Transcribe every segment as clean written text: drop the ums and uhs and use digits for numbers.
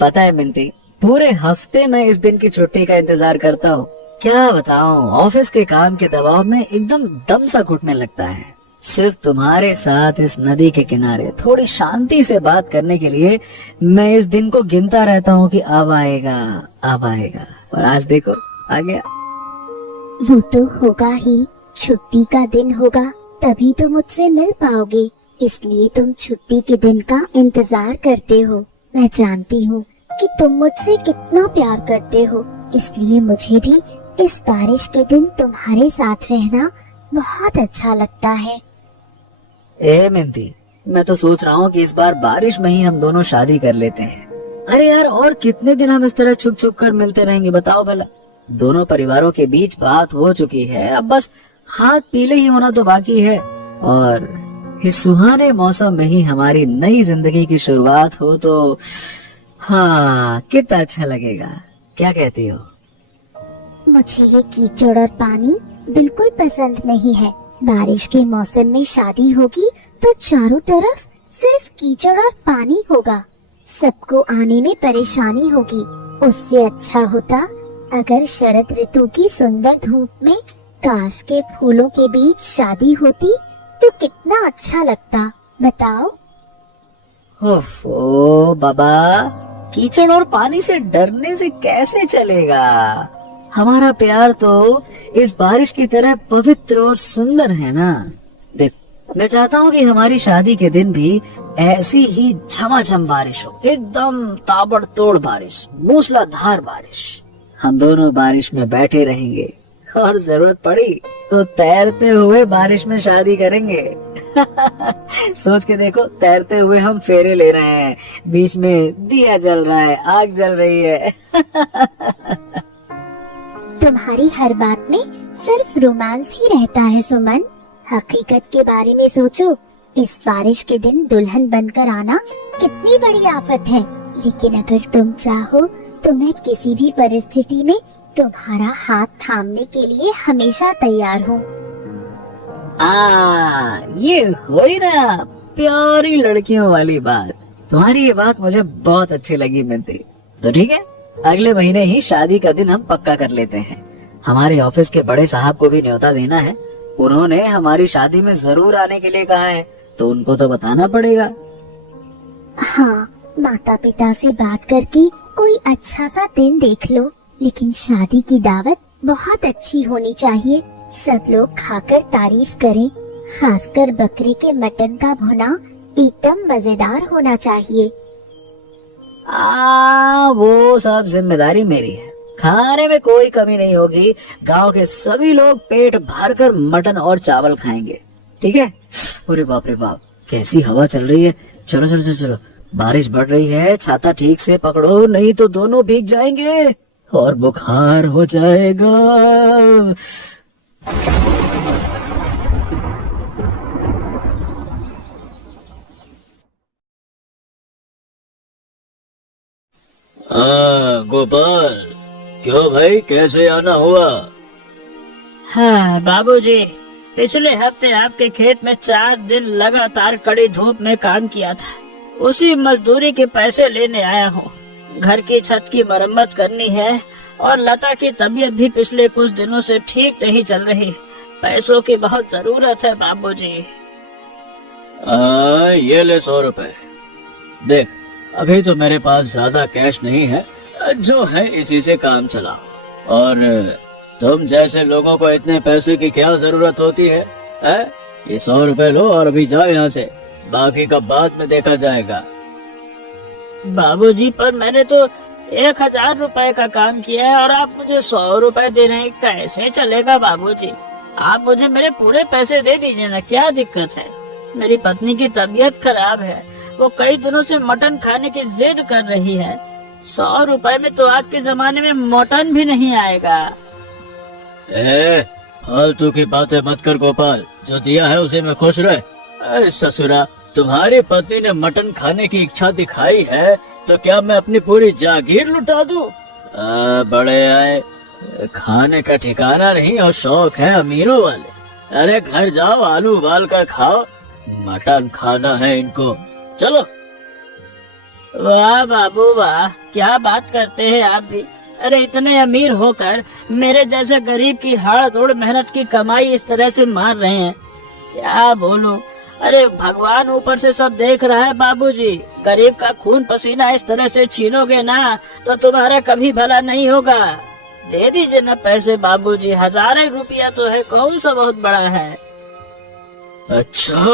पता है मिंती, पूरे हफ्ते मैं इस दिन की छुट्टी का इंतजार करता हूँ। क्या बताऊँ, ऑफिस के काम के दबाव में एकदम दम सा घुटने लगता है। सिर्फ तुम्हारे साथ इस नदी के किनारे थोड़ी शांति से बात करने के लिए मैं इस दिन को गिनता रहता हूँ कि अब आएगा, अब आएगा। और आज देखो आ गया। वो तो होगा ही, छुट्टी का दिन होगा तभी तो मुझसे मिल पाओगे, इसलिए तुम छुट्टी के दिन का इंतजार करते हो। मैं जानती हूँ कि तुम मुझसे कितना प्यार करते हो, इसलिए मुझे भी इस बारिश के दिन तुम्हारे साथ रहना बहुत अच्छा लगता है। ए मिंती, मैं तो सोच रहा हूँ कि इस बार बारिश में ही हम दोनों शादी कर लेते हैं। अरे यार, और कितने दिन हम इस तरह छुप छुप कर मिलते रहेंगे बताओ भला। दोनों परिवारों के बीच बात हो चुकी है, अब बस हाथ पीले ही होना तो बाकी है। और इस सुहाने मौसम में ही हमारी नई जिंदगी की शुरुआत हो तो हाँ, कितना अच्छा लगेगा। क्या कहती हो? मुझे ये कीचड़ और पानी बिल्कुल पसंद नहीं है। बारिश के मौसम में शादी होगी तो चारों तरफ सिर्फ कीचड़ और पानी होगा, सबको आने में परेशानी होगी। उससे अच्छा होता अगर शरद ऋतु की सुंदर धूप में काश के फूलों के बीच शादी होती तो कितना अच्छा लगता, बताओ। ओफो बाबा, कीचड़ और पानी से डरने से कैसे चलेगा। हमारा प्यार तो इस बारिश की तरह पवित्र और सुंदर है ना। देख, मैं चाहता हूँ कि हमारी शादी के दिन भी ऐसी ही झमाझम बारिश हो, एकदम ताबड़तोड़ बारिश, मूसलाधार बारिश। हम दोनों बारिश में बैठे रहेंगे और जरूरत पड़ी तो तैरते हुए बारिश में शादी करेंगे। सोच के देखो, तैरते हुए हम फेरे ले रहे हैं, बीच में दिया जल रहा है, आग जल रही है। तुम्हारी हर बात में सिर्फ रोमांस ही रहता है सुमन, हकीकत के बारे में सोचो। इस बारिश के दिन दुल्हन बनकर आना कितनी बड़ी आफत है, लेकिन अगर तुम चाहो तो मैं किसी भी परिस्थिति में तुम्हारा हाथ थामने के लिए हमेशा तैयार हूँ। ये हुई ना प्यारी लड़कियों वाली बात। तुम्हारी ये बात मुझे बहुत अच्छी लगी मिंती। तो ठीक है, अगले महीने ही शादी का दिन हम पक्का कर लेते हैं। हमारे ऑफिस के बड़े साहब को भी न्योता देना है, उन्होंने हमारी शादी में जरूर आने के लिए कहा है, तो उनको तो बताना पड़ेगा। हाँ, माता पिता से बात करके कोई अच्छा सा दिन देख लो, लेकिन शादी की दावत बहुत अच्छी होनी चाहिए, सब लोग खाकर तारीफ करें। खासकर बकरे के मटन का भुना एकदम मजेदार होना चाहिए। वो सब जिम्मेदारी मेरी है, खाने में कोई कमी नहीं होगी। गांव के सभी लोग पेट भरकर मटन और चावल खाएंगे, ठीक है। अरे बाप रे बाप, कैसी हवा चल रही है। चलो चलो चलो चलो, बारिश बढ़ रही है, छाता ठीक से पकड़ो, नहीं तो दोनों भीग जाएंगे और बुखार हो जाएगा। गोपाल, क्यों भाई, कैसे आना हुआ? हाँ बाबूजी, पिछले हफ्ते आपके खेत में 4 दिन लगातार कड़ी धूप में काम किया था, उसी मजदूरी के पैसे लेने आया हूँ। घर की छत की मरम्मत करनी है और लता की तबीयत भी पिछले कुछ दिनों से ठीक नहीं चल रही। पैसों की बहुत जरूरत है बाबूजी। ये ले 100 रुपए। देख, अभी तो मेरे पास ज्यादा कैश नहीं है, जो है इसी से काम चलाओ। और तुम जैसे लोगों को इतने पैसे की क्या जरूरत होती है? ये 100 रुपए लो और अभी जाओ यहाँ से, बाकी का बाद में देखा जाएगा। बाबूजी, पर मैंने तो 1000 रुपए का काम किया है और आप मुझे 100 रुपए दे रहे हैं, कैसे चलेगा बाबूजी? आप मुझे मेरे पूरे पैसे दे दीजिए ना, क्या दिक्कत है? मेरी पत्नी की तबीयत खराब है, वो कई दिनों से मटन खाने की जिद कर रही है। 100 रुपए में तो आज के जमाने में मटन भी नहीं आएगा। फालतू की बातें मत कर गोपाल, जो दिया है उसे में खुश रह। ससुरा, तुम्हारी पत्नी ने मटन खाने की इच्छा दिखाई है तो क्या मैं अपनी पूरी जागीर लुटा दूं? बड़े आए, खाने का ठिकाना नहीं और शौक है अमीरों वाले। अरे घर जाओ, आलू उबाल कर खाओ, मटन खाना है इनको, चलो। वाह बाबू वाह, क्या बात करते हैं आप भी। अरे इतने अमीर होकर मेरे जैसे गरीब की हाड़ तोड़ मेहनत की कमाई इस तरह से मार रहे हैं, क्या बोलूं। अरे भगवान ऊपर से सब देख रहा है बाबूजी। गरीब का खून पसीना इस तरह से छीनोगे ना तो तुम्हारा कभी भला नहीं होगा। दे दीजिए ना पैसे बाबूजी, 1000 रुपया तो है, कौन सा बहुत बड़ा है। अच्छा,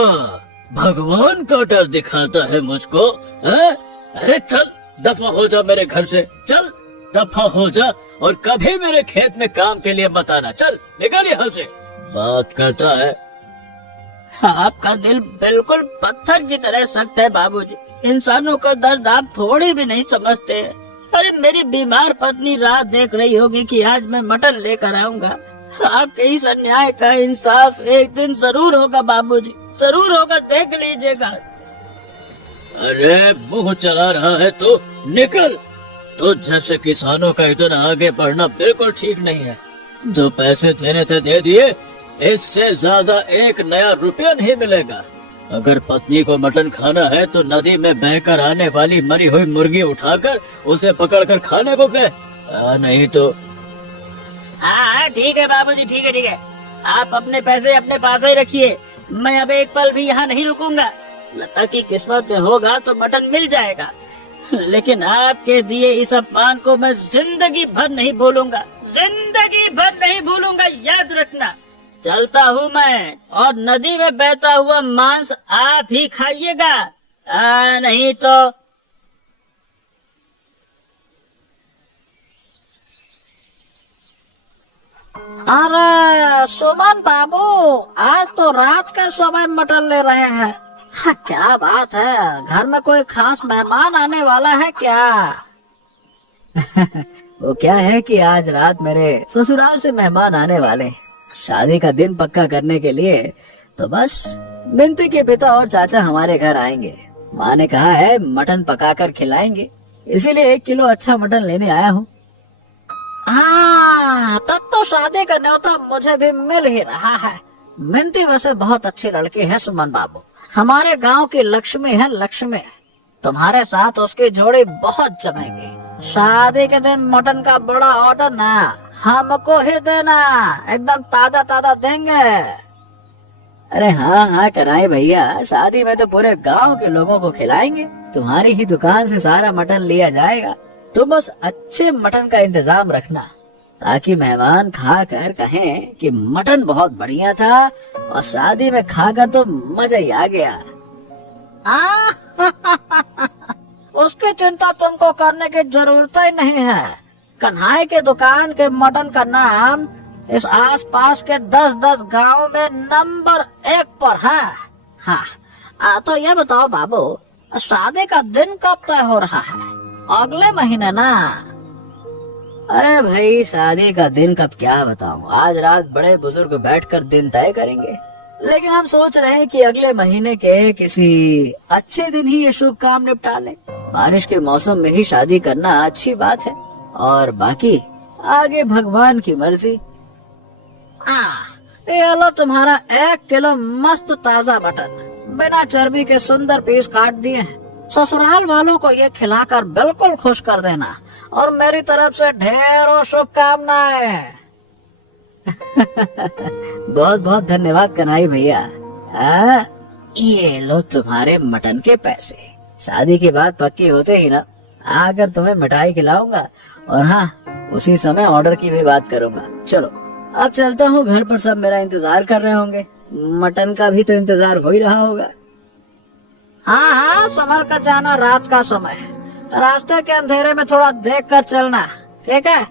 भगवान का डर दिखाता है मुझको, है? अरे चल दफा हो जा मेरे घर से, चल दफा हो जा और कभी मेरे खेत में काम के लिए मत आना। चल निकल यहाँ से। बात करता है। आपका दिल बिल्कुल पत्थर की तरह सख्त है बाबूजी। इंसानों का दर्द आप थोड़ी भी नहीं समझते। अरे मेरी बीमार पत्नी रात देख रही होगी कि आज मैं मटन लेकर आऊंगा। आपके इस अन्याय का इंसाफ एक दिन जरूर होगा बाबूजी, जरूर होगा, देख लीजिएगा। अरे मुंह चला रहा है तो निकल। तो जैसे किसानों का इतना आगे बढ़ना बिल्कुल ठीक नहीं है। जो पैसे देने थे दे दिए, इससे ज्यादा एक नया रुपया नहीं मिलेगा। अगर पत्नी को मटन खाना है तो नदी में बहकर आने वाली मरी हुई मुर्गी उठाकर उसे पकड़कर खाने को कह, नहीं तो। हाँ ठीक है बाबूजी, ठीक है ठीक है। आप अपने पैसे अपने पास ही रखिए, मैं अब एक पल भी यहाँ नहीं रुकूंगा। लता की किस्मत में होगा तो मटन मिल जाएगा, लेकिन आपके दिए इस अपमान को मैं जिंदगी भर नहीं भूलूंगा, जिंदगी भर नहीं भूलूंगा, याद रखना। चलता हूँ मैं, और नदी में बहता हुआ मांस आप ही खाइएगा, नहीं तो। अरे सुमन बाबू, आज तो रात के समय मटन ले रहे हैं। हाँ, क्या बात है, घर में कोई खास मेहमान आने वाला है क्या? वो क्या है कि आज रात मेरे ससुराल से मेहमान आने वाले हैं। शादी का दिन पक्का करने के लिए तो बस बिंती के पिता और चाचा हमारे घर आएंगे। माँ ने कहा है मटन पकाकर खिलाएंगे, इसीलिए 1 किलो अच्छा मटन लेने आया हूँ। हाँ, तब तो शादी का न्योता मुझे भी मिल ही रहा है। बिंती वैसे बहुत अच्छी लड़की है सुमन बाबू, हमारे गांव की लक्ष्मी है लक्ष्मी। तुम्हारे साथ उसकी जोड़ी बहुत जमेगी। शादी के दिन मटन का बड़ा ऑर्डर ना हमको ही देना, एकदम ताजा ताजा देंगे। अरे हाँ हाँ कराए भैया, शादी में तो पूरे गांव के लोगों को खिलाएंगे। तुम्हारी ही दुकान से सारा मटन लिया जाएगा। तुम बस अच्छे मटन का इंतजाम रखना, ताकि मेहमान खाकर कहें कि मटन बहुत बढ़िया था और शादी में खाकर तो मजा ही आ गया। उसकी चिंता तुमको करने की जरूरत ही नहीं है। कन्हाई के दुकान के मटन का नाम इस आसपास के 10-10 गांव में नंबर 1 पर है। हाँ, तो ये बताओ बाबू, शादी का दिन कब तय हो रहा है? अगले महीने ना? अरे भाई, शादी का दिन कब क्या बताऊं, आज रात बड़े बुजुर्ग बैठकर दिन तय करेंगे। लेकिन हम सोच रहे हैं कि अगले महीने के किसी अच्छे दिन ही ये शुभ काम निपटा लें। बारिश के मौसम में ही शादी करना अच्छी बात है, और बाकी आगे भगवान की मर्जी। ये लो तुम्हारा 1 किलो मस्त ताजा मटन, बिना चर्बी के सुंदर पीस काट दिए हैं। ससुराल वालों को ये खिलाकर बिल्कुल खुश कर देना, और मेरी तरफ से ढेरों शुभकामनाएं। बहुत बहुत धन्यवाद कन्हई भैया। ये लो तुम्हारे मटन के पैसे। शादी की बात पक्की होते ही ना आकर तुम्हें मिठाई खिलाऊंगा, और हाँ, उसी समय ऑर्डर की भी बात करूंगा। चलो अब चलता हूँ, घर पर सब मेरा इंतजार कर रहे होंगे। मटन का भी तो इंतजार हो ही रहा होगा। हाँ हाँ, संभल कर जाना, रात का समय है। रास्ते के अंधेरे में थोड़ा देख कर चलना, ठीक है?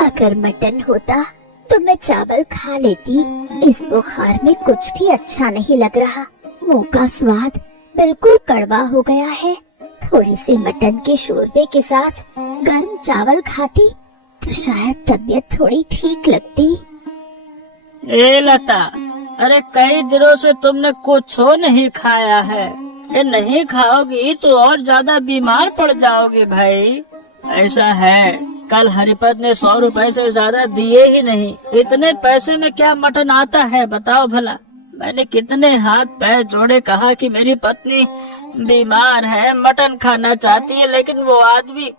अगर मटन होता तो मैं चावल खा लेती। इस बुखार में कुछ भी अच्छा नहीं लग रहा। मुंह का स्वाद बिल्कुल कड़वा हो गया है। थोड़ी सी मटन के शोरबे के साथ गर्म चावल खाती तो शायद तबीयत थोड़ी ठीक लगती। ए लता, अरे कई दिनों से तुमने कुछ नहीं खाया है। ये नहीं खाओगी तो और ज्यादा बीमार पड़ जाओगी भाई। ऐसा है कल हरिपत ने 100 रुपए से ज्यादा दिए ही नहीं। इतने पैसे में क्या मटन आता है बताओ भला। मैंने कितने हाथ पैर जोड़े कहा कि मेरी पत्नी बीमार है, मटन खाना चाहती है, लेकिन वो आदमी,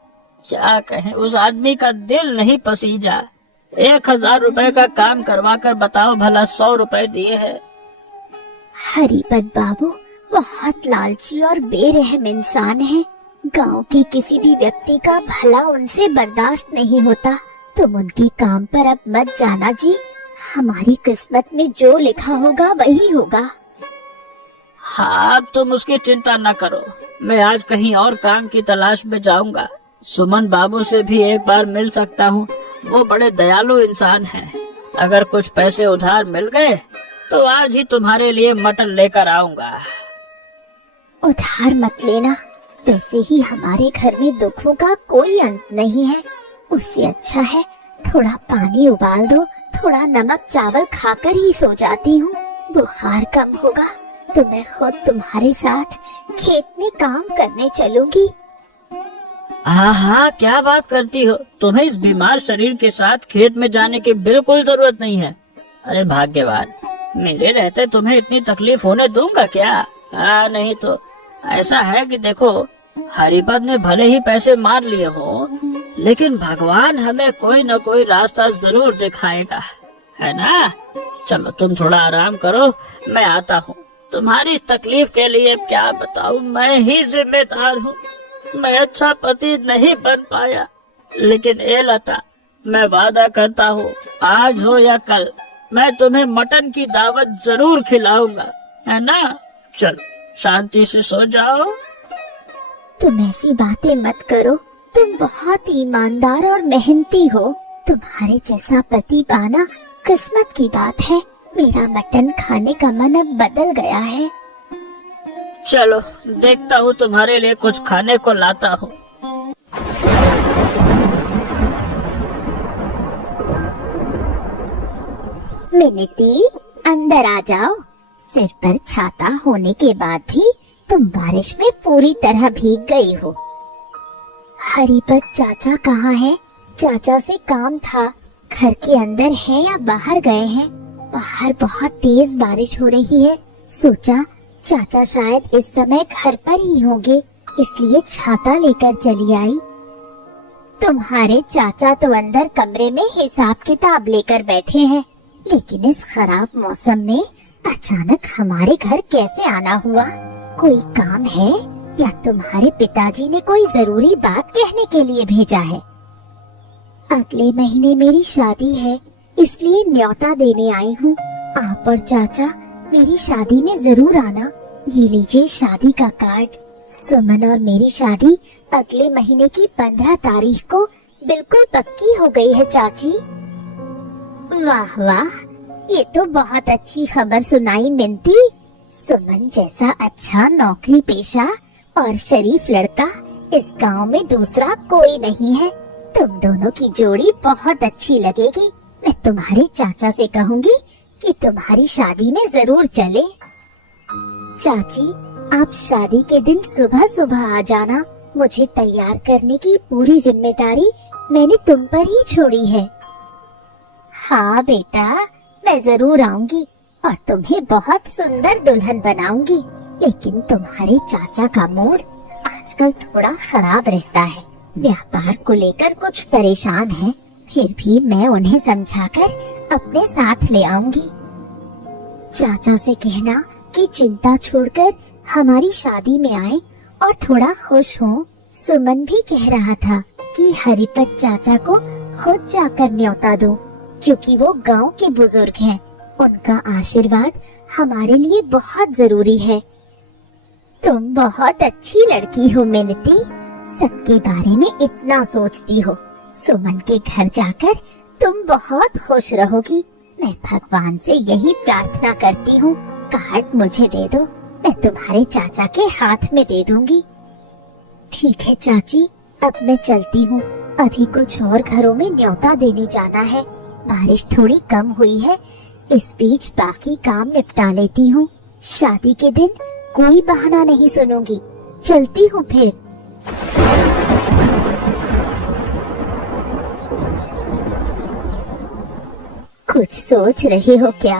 क्या कहें, उस आदमी का दिल नहीं पसीजा। 1000 रुपए का काम करवा कर बताओ भला 100 रुपए दिए हैं। हरिपत बाबू बहुत लालची और बेरहम इंसान है। गांव के किसी भी व्यक्ति का भला उनसे बर्दाश्त नहीं होता। तुम उनके काम पर अब मत जाना जी। हमारी किस्मत में जो लिखा होगा वही होगा। हाँ, तुम उसकी चिंता न करो। मैं आज कहीं और काम की तलाश में जाऊंगा। सुमन बाबू से भी एक बार मिल सकता हूँ। वो बड़े दयालु इंसान हैं। अगर कुछ पैसे उधार मिल गए तो आज ही तुम्हारे लिए मटन लेकर आऊंगा। उधार मत लेना। वैसे ही हमारे घर में दुखों का कोई अंत नहीं है। उससे अच्छा है थोड़ा पानी उबाल दो, थोड़ा नमक चावल खाकर ही सो जाती हूँ। बुखार कम होगा तो मैं खुद तुम्हारे साथ खेत में काम करने चलूंगी। हाँ हाँ, क्या बात करती हो। तुम्हें इस बीमार शरीर के साथ खेत में जाने की बिल्कुल जरूरत नहीं है। अरे भाग्यवान, मेरे रहते तुम्हें इतनी तकलीफ होने दूंगा क्या? हाँ, नहीं तो ऐसा है कि देखो, हरिपत ने भले ही पैसे मार लिए हो, लेकिन भगवान हमें कोई न कोई रास्ता जरूर दिखाएगा, है ना? चलो तुम थोड़ा आराम करो, मैं आता हूँ। तुम्हारी इस तकलीफ के लिए क्या बताऊँ, मैं ही जिम्मेदार हूँ। मैं अच्छा पति नहीं बन पाया, लेकिन ए लता, मैं वादा करता हूँ आज हो या कल मैं तुम्हें मटन की दावत जरूर खिलाऊंगा, है ना? चलो शांति से सो जाओ। तुम ऐसी बातें मत करो। तुम बहुत ईमानदार और मेहनती हो। तुम्हारे जैसा पति पाना किस्मत की बात है। मेरा मटन खाने का मन अब बदल गया है। चलो देखता हूँ, तुम्हारे लिए कुछ खाने को लाता हूँ। मिनती, अंदर आ जाओ। सिर पर छाता होने के बाद भी तुम बारिश में पूरी तरह भीग गई हो। हरिपत चाचा कहाँ है? चाचा से काम था। घर के अंदर है या बाहर गए हैं? बाहर बहुत तेज बारिश हो रही है। सोचा चाचा शायद इस समय घर पर ही होंगे, इसलिए छाता लेकर चली आई। तुम्हारे चाचा तो अंदर कमरे में हिसाब किताब लेकर बैठे हैं, लेकिन इस खराब मौसम में अचानक हमारे घर कैसे आना हुआ? कोई काम है या तुम्हारे पिताजी ने कोई जरूरी बात कहने के लिए भेजा है? अगले महीने मेरी शादी है, इसलिए न्योता देने आई हूँ। आप और चाचा मेरी शादी में जरूर आना। ये लीजिए शादी का कार्ड। सुमन और मेरी शादी अगले महीने की 15 तारीख को बिल्कुल पक्की हो गई है चाची। वाह वाह, ये तो बहुत अच्छी खबर सुनाई मिनती। सुमन जैसा अच्छा नौकरी पेशा और शरीफ लड़का इस गांव में दूसरा कोई नहीं है। तुम दोनों की जोड़ी बहुत अच्छी लगेगी। मैं तुम्हारे चाचा से कहूँगी कि तुम्हारी शादी में जरूर चले। चाची, आप शादी के दिन सुबह सुबह आ जाना। मुझे तैयार करने की पूरी जिम्मेदारी मैंने तुम पर ही छोड़ी है। हाँ बेटा, मैं जरूर आऊंगी और तुम्हें बहुत सुंदर दुल्हन बनाऊंगी। लेकिन तुम्हारे चाचा का मूड आजकल थोड़ा खराब रहता है। व्यापार को लेकर कुछ परेशान है। फिर भी मैं उन्हें समझाकर अपने साथ ले आऊंगी। चाचा से कहना कि चिंता छोड़कर हमारी शादी में आए और थोड़ा खुश हों। सुमन भी कह रहा था कि हरिपत चाचा को खुद जाकर न्योता दो, क्योंकि वो गांव के बुजुर्ग हैं। उनका आशीर्वाद हमारे लिए बहुत जरूरी है। तुम बहुत अच्छी लड़की हो मिनती, सबके बारे में इतना सोचती हो। सुमन के घर जाकर तुम बहुत खुश रहोगी। मैं भगवान से यही प्रार्थना करती हूँ। कार्ड मुझे दे दो, मैं तुम्हारे चाचा के हाथ में दे दूंगी। ठीक है चाची, अब मैं चलती हूँ। अभी कुछ और घरों में न्योता देने जाना है। बारिश थोड़ी कम हुई है, इस बीच बाकी काम निपटा लेती हूँ। शादी के दिन कोई बहाना नहीं सुनूंगी। चलती हूँ फिर। कुछ सोच रहे हो क्या?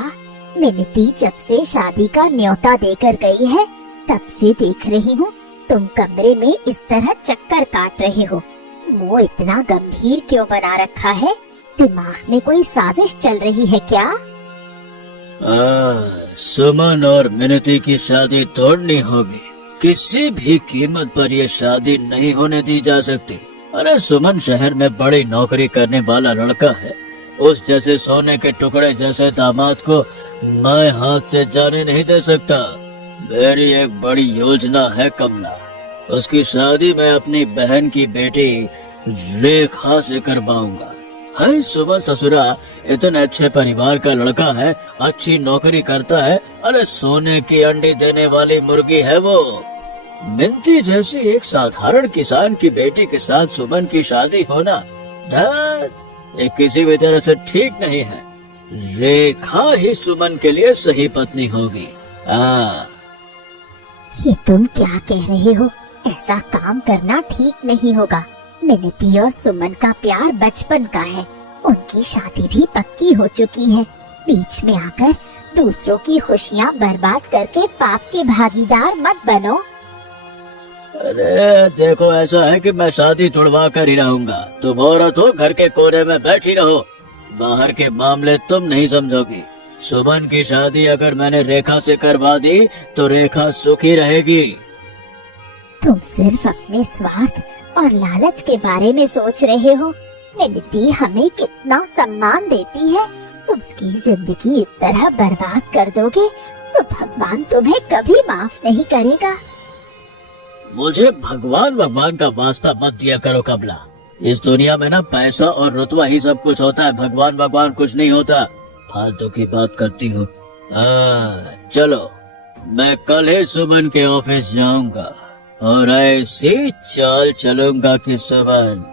मिनती जब से शादी का न्योता देकर गई है तब से देख रही हूँ तुम कमरे में इस तरह चक्कर काट रहे हो। मुंह इतना गंभीर क्यों बना रखा है? दिमाग में कोई साजिश चल रही है क्या? सुमन और मिनती की शादी तोड़नी होगी। किसी भी कीमत पर ये शादी नहीं होने दी जा सकती। अरे सुमन शहर में बड़ी नौकरी करने वाला लड़का है। उस जैसे सोने के टुकड़े जैसे दामाद को मैं हाथ से जाने नहीं दे सकता। मेरी एक बड़ी योजना है कमला। उसकी शादी मैं अपनी बहन की बेटी रेखा से करवाऊंगा। है सुबह ससुरा इतने अच्छे परिवार का लड़का है, अच्छी नौकरी करता है। अरे सोने की अंडी देने वाली मुर्गी है वो। मिनती जैसी एक साधारण किसान की बेटी के साथ सुमन की शादी होना ये किसी भी तरह से ठीक नहीं है। रेखा ही सुमन के लिए सही पत्नी होगी। ये तुम क्या कह रहे हो? ऐसा काम करना ठीक नहीं होगा। मिनती और सुमन का प्यार बचपन का है। उनकी शादी भी पक्की हो चुकी है। बीच में आकर दूसरों की खुशियाँ बर्बाद करके पाप के भागीदार मत बनो। अरे देखो, ऐसा है कि मैं शादी तुड़वा कर ही रहूंगा। तुम औरत हो, घर के कोने में बैठी रहो। बाहर के मामले तुम नहीं समझोगी। सुमन की शादी अगर मैंने रेखा से करवा दी तो रेखा सुखी रहेगी। तुम सिर्फ अपने स्वार्थ और लालच के बारे में सोच रहे हो। मिनती हमें कितना सम्मान देती है। उसकी जिंदगी इस तरह बर्बाद कर दोगे तो भगवान तुम्हें कभी माफ नहीं करेगा। मुझे भगवान का वास्ता मत दिया करो कमला। इस दुनिया में ना पैसा और रुतबा ही सब कुछ होता है। भगवान कुछ नहीं होता। फालतू की बात करती हूँ। चलो, मैं कल ही सुमन के ऑफिस जाऊंगा और ऐसी चाल चलूंगा कि सुमन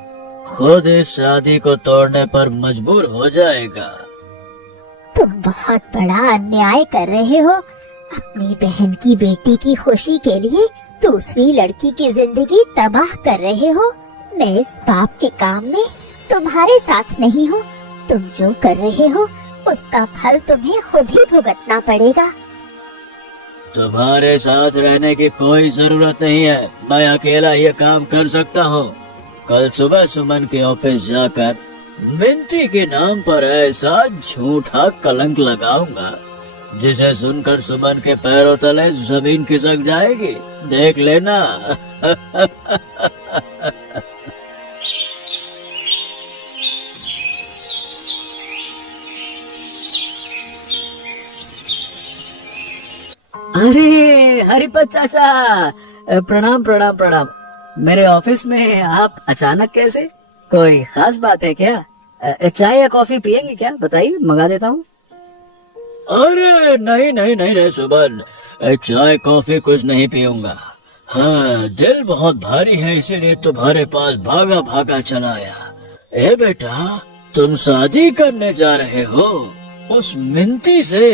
खुद इस शादी को तोड़ने पर मजबूर हो जाएगा। तुम बहुत बड़ा अन्याय कर रहे हो। अपनी बहन की बेटी की खुशी के लिए दूसरी लड़की की जिंदगी तबाह कर रहे हो। मैं इस पाप के काम में तुम्हारे साथ नहीं हूँ। तुम जो कर रहे हो उसका फल तुम्हें खुद ही भुगतना पड़ेगा। तुम्हारे साथ रहने की कोई जरूरत नहीं है। मैं अकेला ये काम कर सकता हूँ। कल सुबह सुमन के ऑफिस जाकर मिनती के नाम पर ऐसा झूठा कलंक लगाऊंगा जिसे सुनकर सुमन के पैरों तले जमीन खिसक जाएगी। देख लेना। अरे हरिपत चाचा, प्रणाम प्रणाम प्रणाम। मेरे ऑफिस में आप अचानक कैसे? कोई खास बात है क्या? चाय या कॉफी पियेंगे क्या? बताइए, मंगा देता हूँ। अरे नहीं रे सुमन, चाय कॉफी कुछ नहीं पीऊंगा। हाँ, दिल बहुत भारी है, इसीलिए तुम्हारे पास भागा भागा चला आया। ए बेटा, तुम शादी करने जा रहे हो उस मिनती से?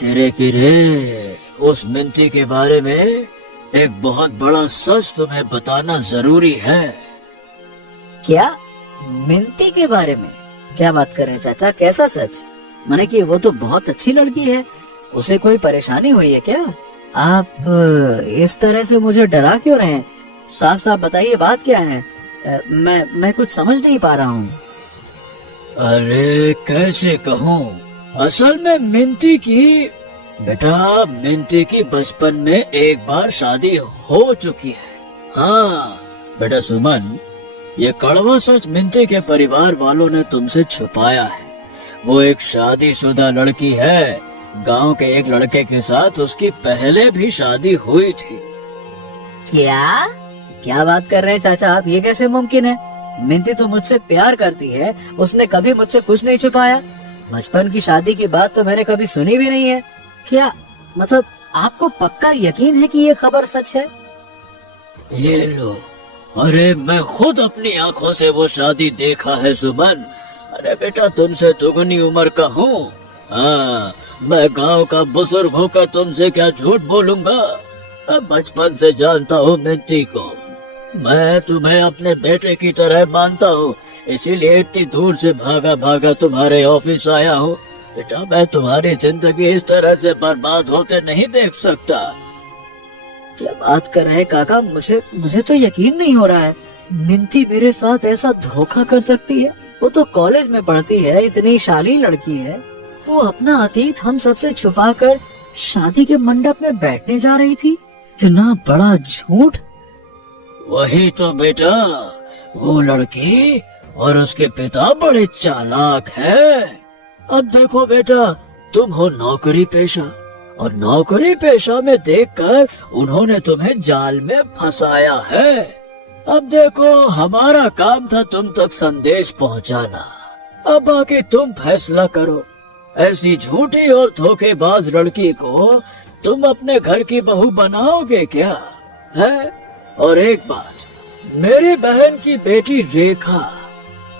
तेरे की रे, उस मिनती के बारे में एक बहुत बड़ा सच तुम्हें बताना जरूरी है। क्या? मिनती के बारे में? क्या बात कर रहे हैं चाचा? कैसा सच? माने कि वो तो बहुत अच्छी लड़की है। उसे कोई परेशानी हुई है क्या? आप इस तरह से मुझे डरा क्यों रहे हैं? साफ साफ बताइए, बात क्या है? मैं कुछ समझ नहीं पा रहा हूँ। अरे कैसे कहूँ, असल में मिनती की बचपन में एक बार शादी हो चुकी है। हाँ बेटा सुमन, ये कड़वा सच मिनती के परिवार वालों ने तुमसे छुपाया है। वो एक शादीशुदा लड़की है। गांव के एक लड़के के साथ उसकी पहले भी शादी हुई थी। क्या बात कर रहे हैं चाचा आप? ये कैसे मुमकिन है? मिनती तो मुझसे प्यार करती है। उसने कभी मुझसे कुछ नहीं छुपाया। बचपन की शादी की बात तो मैंने कभी सुनी भी नहीं है। क्या मतलब आपको पक्का यकीन है कि ये खबर सच है? ये लो, अरे मैं खुद अपनी आंखों से वो शादी देखा है सुमन। अरे बेटा, तुमसे दुगनी उम्र का हूँ। हाँ, मैं गांव का बुजुर्ग होकर तुमसे क्या झूठ बोलूंगा। अब बचपन से जानता हूँ मिनती को। मैं तुम्हें अपने बेटे की तरह मानता हूँ, इसीलिए इतनी दूर से भागा भागा तुम्हारे ऑफिस आया हूँ। बेटा मैं तुम्हारी जिंदगी इस तरह से बर्बाद होते नहीं देख सकता। क्या बात कर रहे हैं काका, मुझे तो यकीन नहीं हो रहा है। मिंती मेरे साथ ऐसा धोखा कर सकती है? वो तो कॉलेज में पढ़ती है, इतनी शालीन लड़की है। वो अपना अतीत हम सबसे छुपाकर शादी के मंडप में बैठने जा रही थी। इतना बड़ा झूठ। वही तो बेटा, वो लड़की और उसके पिता बड़े चालाक हैं। अब देखो बेटा, तुम हो नौकरी पेशा और नौकरी पेशा में देखकर उन्होंने तुम्हें जाल में फंसाया है। अब देखो, हमारा काम था तुम तक संदेश पहुंचाना। अब बाकी तुम फैसला करो। ऐसी झूठी और धोखेबाज लड़की को तुम अपने घर की बहू बनाओगे क्या है? और एक बात, मेरी बहन की बेटी रेखा,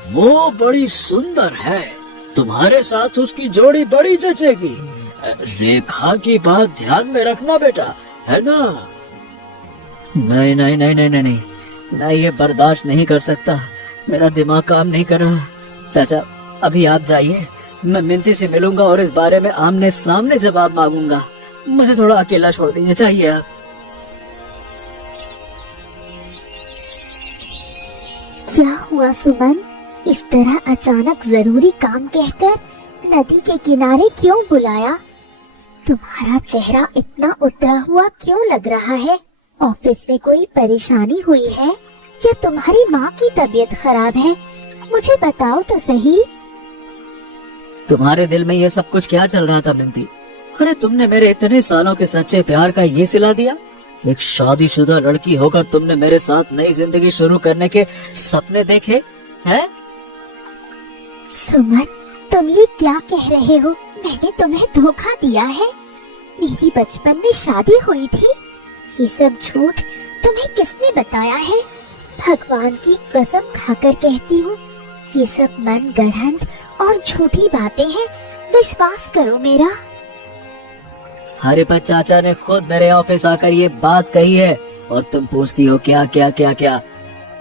वो बड़ी सुंदर है। तुम्हारे साथ उसकी जोड़ी बड़ी जचेगी। रेखा की बात ध्यान में रखना बेटा, है ना? नहीं नहीं नहीं नहीं नहीं नहीं, मैं ये बर्दाश्त नहीं कर सकता। मेरा दिमाग काम नहीं कर रहा। चाचा अभी आप जाइए, मैं मिंती से मिलूंगा और इस बारे में आमने सामने जवाब मांगूंगा। मुझे थोड़ा अकेला छोड़ दीजिए, चाहिए आप। क्या हुआ सुमन? इस तरह अचानक जरूरी काम कहकर नदी के किनारे क्यों बुलाया? तुम्हारा चेहरा इतना उतरा हुआ क्यों लग रहा है? ऑफिस में कोई परेशानी हुई है या तुम्हारी माँ की तबीयत खराब है? मुझे बताओ तो सही। तुम्हारे दिल में ये सब कुछ क्या चल रहा था मिंती? अरे तुमने मेरे इतने सालों के सच्चे प्यार का ये सिला दिया। एक शादीशुदा लड़की होकर तुमने मेरे साथ नई जिंदगी शुरू करने के सपने देखे हैं? सुमन, तुम ये क्या कह रहे हो? मैंने तुम्हें धोखा दिया है? मेरी बचपन में शादी हुई थी? ये सब झूठ तुम्हें किसने बताया है? भगवान की कसम खाकर कहती हूँ, ये सब मन गढ़ंत और झूठी बातें हैं। विश्वास करो मेरा। हरिपत चाचा ने खुद मेरे ऑफिस आकर ये बात कही है और तुम पूछती हो क्या क्या क्या क्या?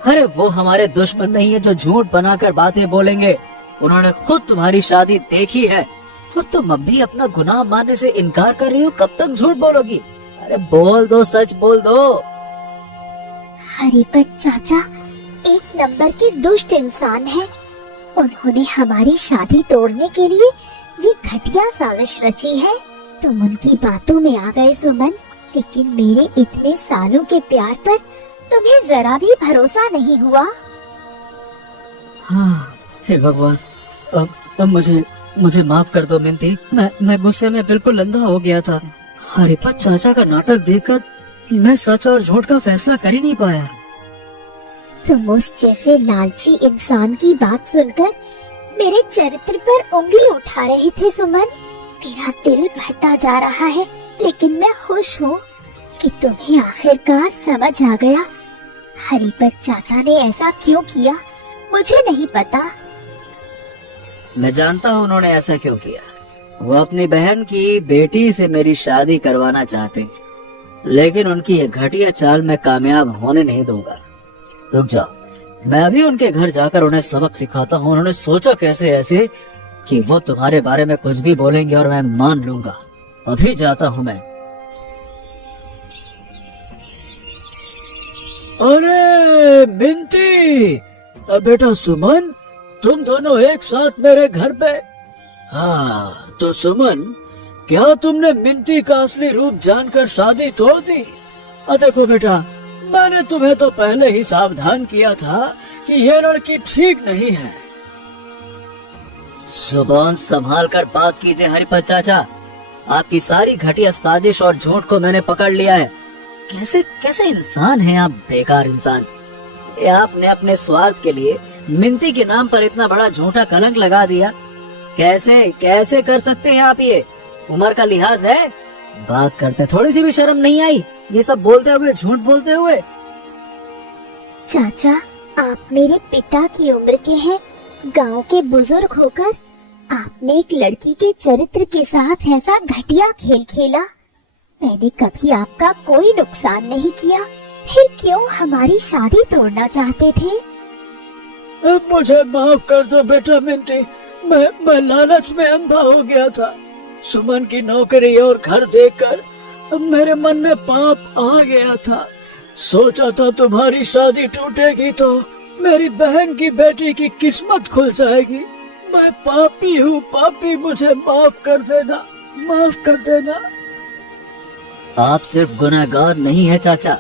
अरे वो हमारे दुश्मन नहीं है जो झूठ बनाकर बातें बोलेंगे। उन्होंने खुद तुम्हारी शादी देखी है और तुम अब भी अपना गुनाह मानने से इनकार कर रही हो। कब तक झूठ बोलोगी? अरे बोल दो, सच बोल दो। हरिपत चाचा एक नंबर के दुष्ट इंसान है। उन्होंने हमारी शादी तोड़ने के लिए ये घटिया साजिश रची है। तुम उनकी बातों में आ गए सुमन, लेकिन मेरे इतने सालों के प्यार पर तुम्हें जरा भी भरोसा नहीं हुआ। हाँ, हे भगवान, अब मुझे माफ कर दो मिंती। मैं गुस्से में बिल्कुल अंधा हो गया था। हरिपत चाचा का नाटक देखकर मैं सच और झूठ का फैसला कर ही नहीं पाया। तुम उस जैसे लालची इंसान की बात सुनकर मेरे चरित्र पर उंगली उठा रहे थे सुमन। मेरा दिल फटा जा रहा है, लेकिन मैं खुश हूँ कि तुम्हें आखिरकार समझ आ गया। हरिपत चाचा ने ऐसा क्यों किया मुझे नहीं पता। मैं जानता हूँ उन्होंने ऐसा क्यों किया। वो अपनी बहन की बेटी से मेरी शादी करवाना चाहते, लेकिन उनकी ये घटिया चाल मैं कामयाब होने नहीं दूंगा। रुक जाओ, मैं अभी उनके घर जाकर उन्हें सबक सिखाता हूँ। उन्होंने सोचा कैसे ऐसे कि वो तुम्हारे बारे में कुछ भी बोलेंगे और मैं मान लूंगा। अभी जाता हूँ मैं। अरे मिंती, बेटा सुमन, तुम दोनों एक साथ मेरे घर पे? हाँ तो सुमन, क्या तुमने मिंती का असली रूप जानकर शादी तोड़ दी? देखो बेटा, मैंने तुम्हें तो पहले ही सावधान किया था कि यह लड़की ठीक नहीं है। जुबान संभाल कर बात कीजिए हरिपत चाचा। आपकी सारी घटिया साजिश और झूठ को मैंने पकड़ लिया है। कैसे कैसे इंसान हैं आप, बेकार इंसान। ये आपने अपने स्वार्थ के लिए मिंती के नाम पर इतना बड़ा झूठा कलंक लगा दिया। कैसे कैसे कर सकते हैं आप ये? उम्र का लिहाज है? बात करते थोड़ी सी भी शर्म नहीं आई ये सब बोलते हुए, झूठ बोलते हुए? चाचा, आप मेरे पिता की उम्र के हैं। गांव के बुजुर्ग होकर आपने एक लड़की के चरित्र के साथ ऐसा घटिया खेल खेला। मैंने कभी आपका कोई नुकसान नहीं किया, फिर क्यों हमारी शादी तोड़ना चाहते थे? मुझे माफ कर दो बेटा मिंटी। मैं लालच में अंधा हो गया था। सुमन की नौकरी और घर देखकर मेरे मन में पाप आ गया था। सोचा था तुम्हारी शादी टूटेगी तो मेरी बहन की बेटी की किस्मत खुल जाएगी। मैं पापी हूँ पापी, मुझे माफ कर देना, माफ कर देना। आप सिर्फ गुनहगार नहीं है चाचा,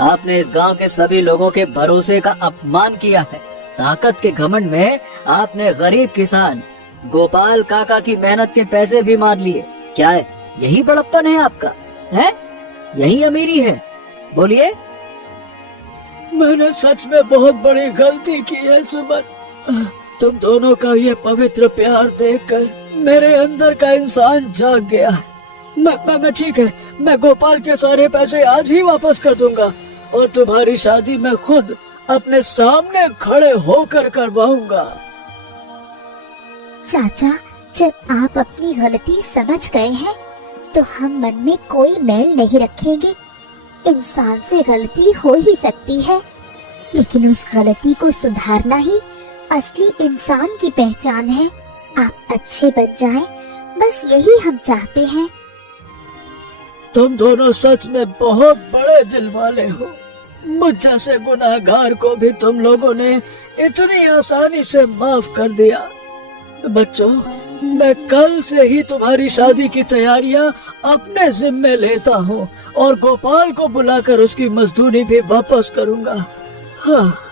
आपने इस गांव के सभी लोगों के भरोसे का अपमान किया है। ताकत के घमंड में आपने गरीब किसान गोपाल काका की मेहनत के पैसे भी मार लिए। क्या है यही बड़प्पन है आपका? है यही अमीरी है? बोलिए। मैंने सच में बहुत बड़ी गलती की है सुमन। तुम दोनों का ये पवित्र प्यार देखकर मेरे अंदर का इंसान जाग गया है। मैं ठीक है, मैं गोपाल के सारे पैसे आज ही वापस कर दूंगा और तुम्हारी शादी मैं खुद अपने सामने खड़े होकर करवाऊंगा। चाचा, जब आप अपनी गलती समझ गए हैं तो हम मन में कोई मैल नहीं रखेंगे। इंसान से गलती हो ही सकती है, लेकिन उस गलती को सुधारना ही असली इंसान की पहचान है। आप अच्छे बन जाएं, बस यही हम चाहते हैं। तुम दोनों सच में बहुत बड़े दिल वाले हो। मुझ जैसे गुनाहगार को भी तुम लोगों ने इतनी आसानी से माफ कर दिया। बच्चों, मैं कल से ही तुम्हारी शादी की तैयारियां अपने जिम्मे लेता हूँ और गोपाल को बुलाकर उसकी मजदूरी भी वापस करूंगा। हाँ।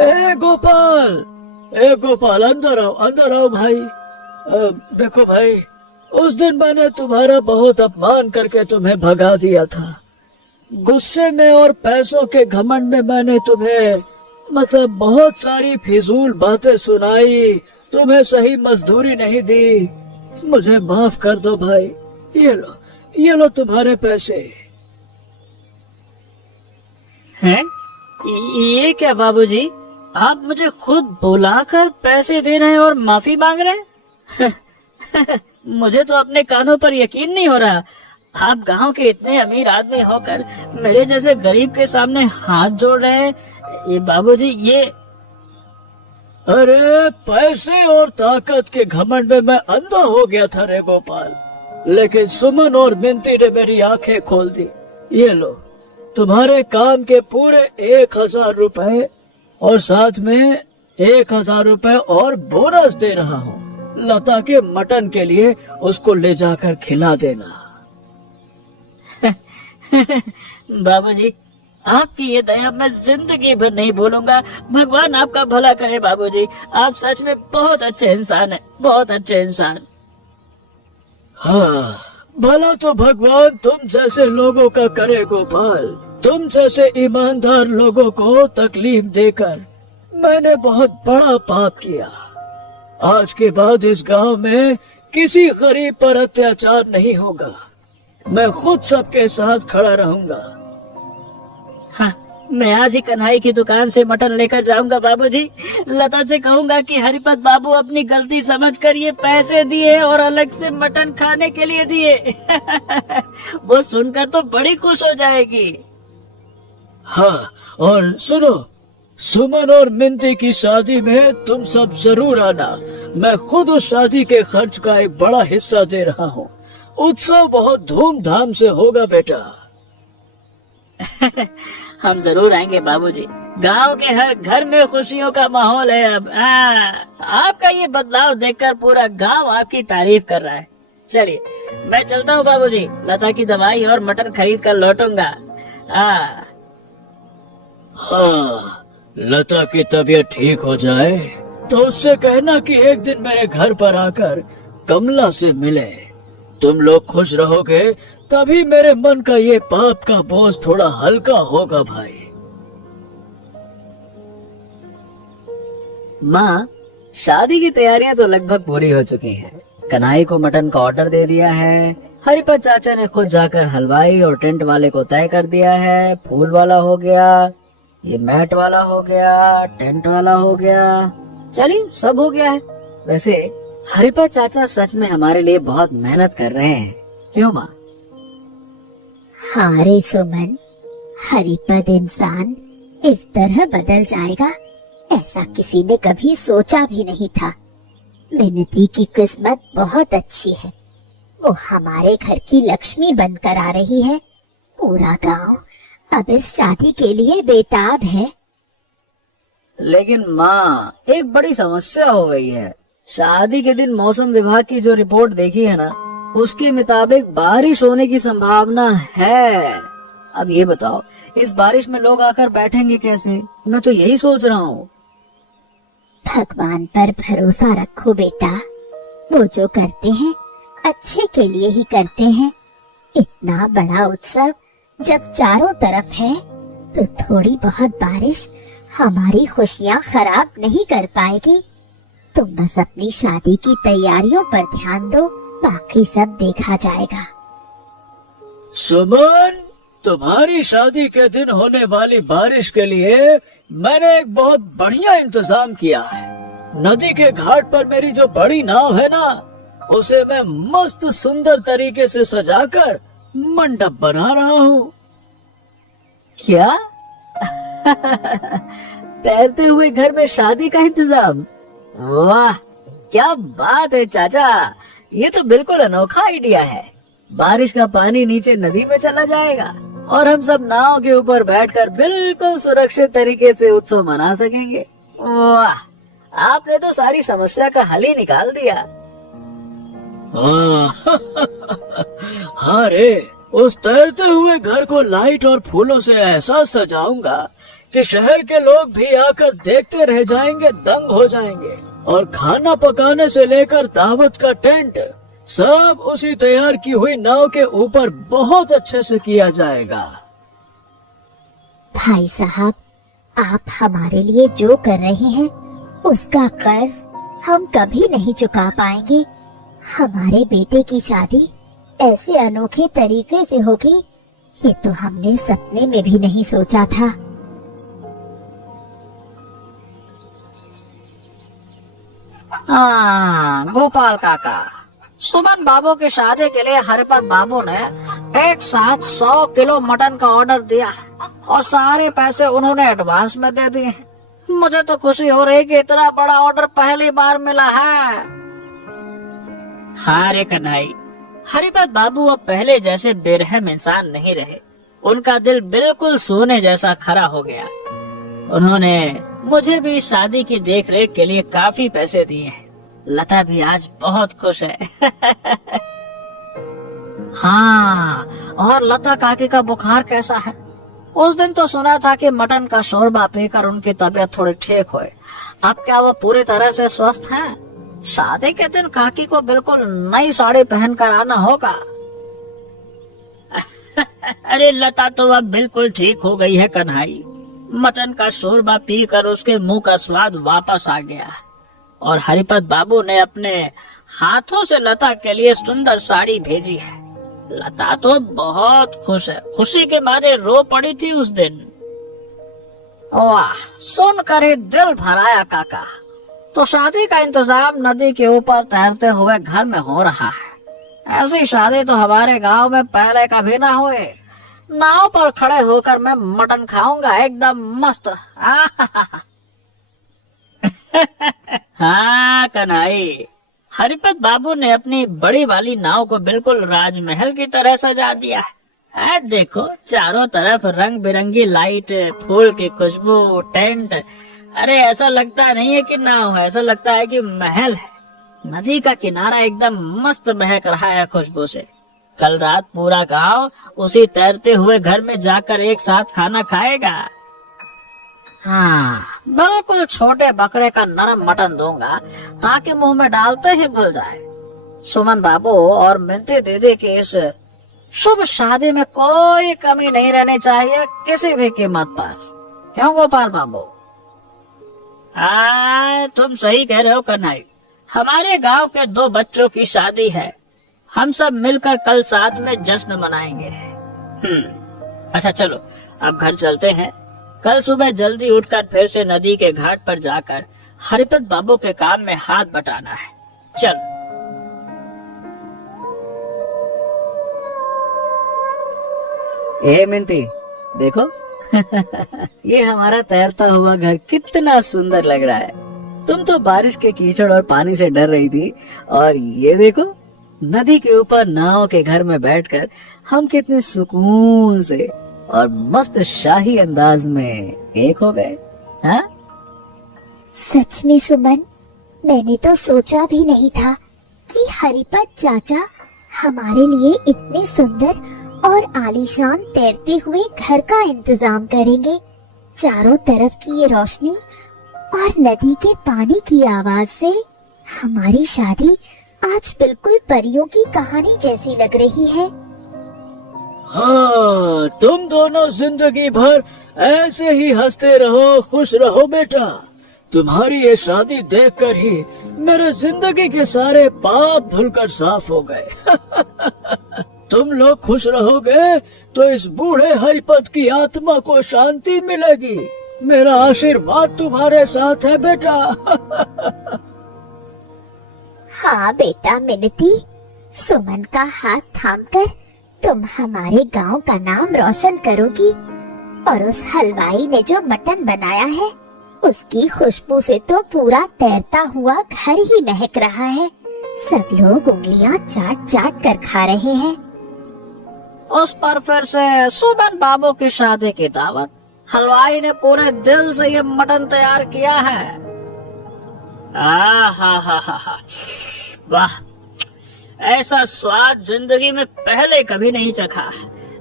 ए गोपाल, अंदर आओ भाई। देखो भाई, उस दिन मैंने तुम्हारा बहुत अपमान करके तुम्हें भगा दिया था। गुस्से में और पैसों के घमंड में मैंने तुम्हें बहुत सारी फिजूल बातें सुनाई, तुम्हें सही मजदूरी नहीं दी। मुझे माफ कर दो भाई। ये लो तुम्हारे पैसे। हैं? ये क्या बाबूजी, आप मुझे खुद बुलाकर पैसे दे रहे हैं और माफी मांग रहे हैं? मुझे तो अपने कानों पर यकीन नहीं हो रहा। आप गांव के इतने अमीर आदमी होकर मेरे जैसे गरीब के सामने हाथ जोड़ रहे हैं। ये बाबूजी, ये अरे पैसे और ताकत के घमंड में मैं अंधा हो गया था रे गोपाल, लेकिन सुमन और मिंती ने मेरी आंखें खोल दी। ये लो तुम्हारे काम के पूरे 1000 रुपए और साथ में 1000 रुपए और बोनस दे रहा हूँ। लता के मटन के लिए उसको ले जाकर खिला देना। बाबूजी, आपकी ये दया मैं जिंदगी भर नहीं भूलूंगा। भगवान आपका भला करे बाबूजी, आप सच में बहुत अच्छे इंसान हैं, बहुत अच्छे इंसान। हाँ, भला तो भगवान तुम जैसे लोगों का करे गोपाल। तुम जैसे ईमानदार लोगों को तकलीफ देकर मैंने बहुत बड़ा पाप किया। आज के बाद इस गांव में किसी गरीब पर अत्याचार नहीं होगा। मैं खुद सबके साथ खड़ा रहूंगा। हाँ, मैं आज ही कन्हई की दुकान से मटन लेकर जाऊंगा बाबूजी। लता से कहूंगा कि हरिपत बाबू अपनी गलती समझकर ये पैसे दिए और अलग से मटन खाने के लिए दिए। वो सुनकर तो बड़ी खुश हो जाएगी। हाँ, और सुनो, सुमन और मिंती की शादी में तुम सब जरूर आना। मैं खुद उस शादी के खर्च का एक बड़ा हिस्सा दे रहा हूँ। उत्सव बहुत धूमधाम से होगा बेटा। हम जरूर आएंगे बाबूजी। गांव के हर घर में खुशियों का माहौल है अब। आपका ये बदलाव देखकर पूरा गांव आपकी तारीफ कर रहा है। चलिए, मैं चलता हूँ बाबूजी। लता की दवाई और मटन खरीद कर लौटूंगा। हाँ, लता की तबीयत ठीक हो जाए तो उससे कहना कि एक दिन मेरे घर पर आकर कमला से मिले। तुम लोग खुश रहोगे तभी मेरे मन का ये पाप का बोझ थोड़ा हल्का होगा भाई। माँ, शादी की तैयारियां तो लगभग पूरी हो चुकी हैं। कन्हई को मटन का ऑर्डर दे दिया है। हरिपत चाचा ने खुद जाकर हलवाई और टेंट वाले को तय कर दिया है। फूल वाला हो गया, ये मैट वाला हो गया, टेंट वाला हो गया। चलिए, सब हो गया है। वैसे हरिपत चाचा सच में हमारे लिए बहुत मेहनत कर रहे हैं, क्यों माँ? हाँ रे सुमन, हरिपद इंसान इस तरह बदल जाएगा, ऐसा किसी ने कभी सोचा भी नहीं था। मिनती की किस्मत बहुत अच्छी है, वो हमारे घर की लक्ष्मी बनकर आ रही है। पूरा गांव अब इस शादी के लिए बेताब है। लेकिन माँ, एक बड़ी समस्या हो गई है। शादी के दिन मौसम विभाग की जो रिपोर्ट देखी है ना, उसके मुताबिक बारिश होने की संभावना है। अब ये बताओ, इस बारिश में लोग आकर बैठेंगे कैसे? मैं तो यही सोच रहा हूँ। भगवान पर भरोसा रखो बेटा, वो जो करते हैं अच्छे के लिए ही करते हैं। इतना बड़ा उत्सव जब चारों तरफ है तो थोड़ी बहुत बारिश हमारी खुशियाँ खराब नहीं कर पाएगी। तुम बस अपनी शादी की तैयारियों पर ध्यान दो, बाकी सब देखा जाएगा। सुमन, तुम्हारी शादी के दिन होने वाली बारिश के लिए मैंने एक बहुत बढ़िया इंतजाम किया है। नदी के घाट पर मेरी जो बड़ी नाव है ना, उसे मैं मस्त सुंदर तरीके से सजाकर मंडप बना रहा हूँ। क्या? तैरते हुए घर में शादी का इंतजाम? वाह, क्या बात है चाचा, ये तो बिल्कुल अनोखा आइडिया है। बारिश का पानी नीचे नदी में चला जाएगा और हम सब नाव के ऊपर बैठकर बिल्कुल सुरक्षित तरीके से उत्सव मना सकेंगे। वाह, आपने तो सारी समस्या का हल ही निकाल दिया। हाँ रे, उस तैरते हुए घर को लाइट और फूलों से ऐसा सजाऊंगा कि शहर के लोग भी आकर देखते रह जाएंगे, दंग हो जाएंगे। और खाना पकाने से लेकर दावत का टेंट सब उसी तैयार की हुई नाव के ऊपर बहुत अच्छे से किया जाएगा। भाई साहब, आप हमारे लिए जो कर रहे हैं उसका कर्ज हम कभी नहीं चुका पाएंगे। हमारे बेटे की शादी ऐसे अनोखे तरीके से होगी, ये तो हमने सपने में भी नहीं सोचा था। हाँ गोपाल काका, सुमन बाबू की शादी के लिए हरिपत बाबू ने एक साथ 100 किलो मटन का ऑर्डर दिया और सारे पैसे उन्होंने एडवांस में दे दिए। मुझे तो खुशी हो रही कि इतना बड़ा ऑर्डर पहली बार मिला है। हाँ रे कन्हई, हरिपत बाबू अब पहले जैसे बेरहम इंसान नहीं रहे। उनका दिल बिल्कुल सोने जैसा खरा हो गया। उन्होंने मुझे भी शादी की देख रेख के लिए काफी पैसे दिए हैं। लता भी आज बहुत खुश है। हाँ, और लता काकी का बुखार कैसा है? उस दिन तो सुना था कि मटन का शोरबा पीकर उनकी तबीयत थोड़ी ठीक हुई। अब क्या वो पूरी तरह से स्वस्थ हैं? शादी के दिन काकी को बिल्कुल नई साड़ी पहनकर आना होगा। अरे लता तो अब बिल्कुल ठीक हो गई है कन्हई। मटन का शोरबा पीकर उसके मुंह का स्वाद वापस आ गया और हरिपत बाबू ने अपने हाथों से लता के लिए सुंदर साड़ी भेजी है। लता तो बहुत खुश है, खुशी के मारे रो पड़ी थी उस दिन। वाह, सुनकर ही दिल भर आया काका। तो शादी का इंतजाम नदी के ऊपर तैरते हुए घर में हो रहा है। ऐसी शादी तो हमारे गांव में पहले कभी ना हुई। नाव पर खड़े होकर मैं मटन खाऊंगा एकदम मस्त। हाँ कन्हई, हरिपत बाबू ने अपनी बड़ी वाली नाव को बिल्कुल राजमहल की तरह सजा दिया है। देखो चारों तरफ रंग बिरंगी लाइट, फूल की खुशबू, टेंट। अरे ऐसा लगता नहीं है कि नाव है, ऐसा लगता है कि महल है। नदी का किनारा एकदम मस्त महक रहा है खुशबू से। कल रात पूरा गांव उसी तैरते हुए घर में जाकर एक साथ खाना खाएगा। हाँ, बिल्कुल छोटे बकरे का नरम मटन दूंगा ताकि मुंह में डालते ही घुल जाए। सुमन बाबू और मिंती दीदी की इस शुभ शादी में कोई कमी नहीं रहनी चाहिए किसी भी कीमत पर। क्यों गोपाल बाबू? हाँ तुम सही कह रहे हो कन्हई। हमारे गांव के 2 बच्चों की शादी है। हम सब मिलकर कल साथ में जश्न मनाएंगे। अच्छा चलो अब घर चलते हैं। कल सुबह जल्दी उठकर फिर से नदी के घाट पर जाकर हरिपत बाबू के काम में हाथ बटाना है। चल। ए मिंती, देखो ये हमारा तैरता हुआ घर कितना सुंदर लग रहा है। तुम तो बारिश के कीचड़ और पानी से डर रही थी, और ये देखो नदी के ऊपर नाव के घर में बैठकर हम कितने सुकून से और मस्त शाही अंदाज में एक हो गए। हाँ, सच में सुमन, मैंने तो सोचा भी नहीं था कि हरिपत चाचा हमारे लिए इतने सुंदर और आलीशान तैरते हुए घर का इंतजाम करेंगे। चारों तरफ की ये रोशनी और नदी के पानी की आवाज से हमारी शादी आज बिल्कुल परियों की कहानी जैसी लग रही है। हाँ, तुम दोनों जिंदगी भर ऐसे ही हंसते रहो, खुश रहो बेटा। तुम्हारी ये शादी देखकर ही मेरे जिंदगी के सारे पाप धुलकर साफ हो गए। तुम लोग खुश रहोगे तो इस बूढ़े हरिपत की आत्मा को शांति मिलेगी। मेरा आशीर्वाद तुम्हारे साथ है बेटा। हाँ बेटा मिनती, सुमन का हाथ थामकर तुम हमारे गांव का नाम रोशन करोगी, और उस हलवाई ने जो मटन बनाया है उसकी खुशबू से तो पूरा तैरता हुआ घर ही महक रहा है। सब लोग उंगलियां चाट चाट कर खा रहे हैं। उस पर फिर से सुमन बाबू की शादी की दावत। हलवाई ने पूरे दिल से ये मटन तैयार किया है। हा, वाह, ऐसा स्वाद जिंदगी में पहले कभी नहीं चखा।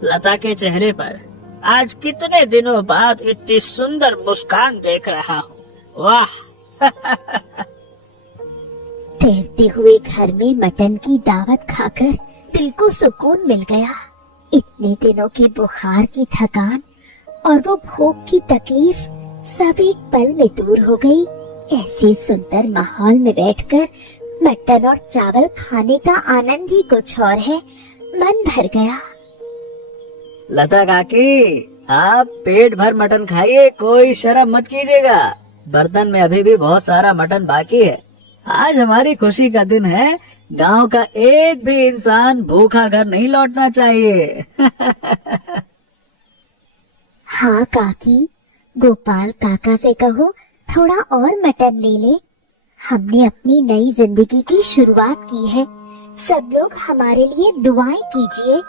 लता के चेहरे पर आज कितने दिनों बाद इतनी सुंदर मुस्कान देख रहा हूँ। वाह। तैरते हुए घर में मटन की दावत खाकर दिल को सुकून मिल गया। इतने दिनों की बुखार की थकान और वो भूख की तकलीफ सब एक पल में दूर हो गई। ऐसे सुंदर माहौल में बैठकर मटन और चावल खाने का आनंद ही कुछ और है। मन भर गया। लता काकी, आप पेट भर मटन खाइए, कोई शर्म मत कीजिएगा। बर्तन में अभी भी बहुत सारा मटन बाकी है। आज हमारी खुशी का दिन है। गांव का एक भी इंसान भूखा घर नहीं लौटना चाहिए। हाँ काकी, गोपाल काका से कहो थोड़ा और मटन ले ले। हमने अपनी नई जिंदगी की शुरुआत की है। सब लोग हमारे लिए दुआएं कीजिए।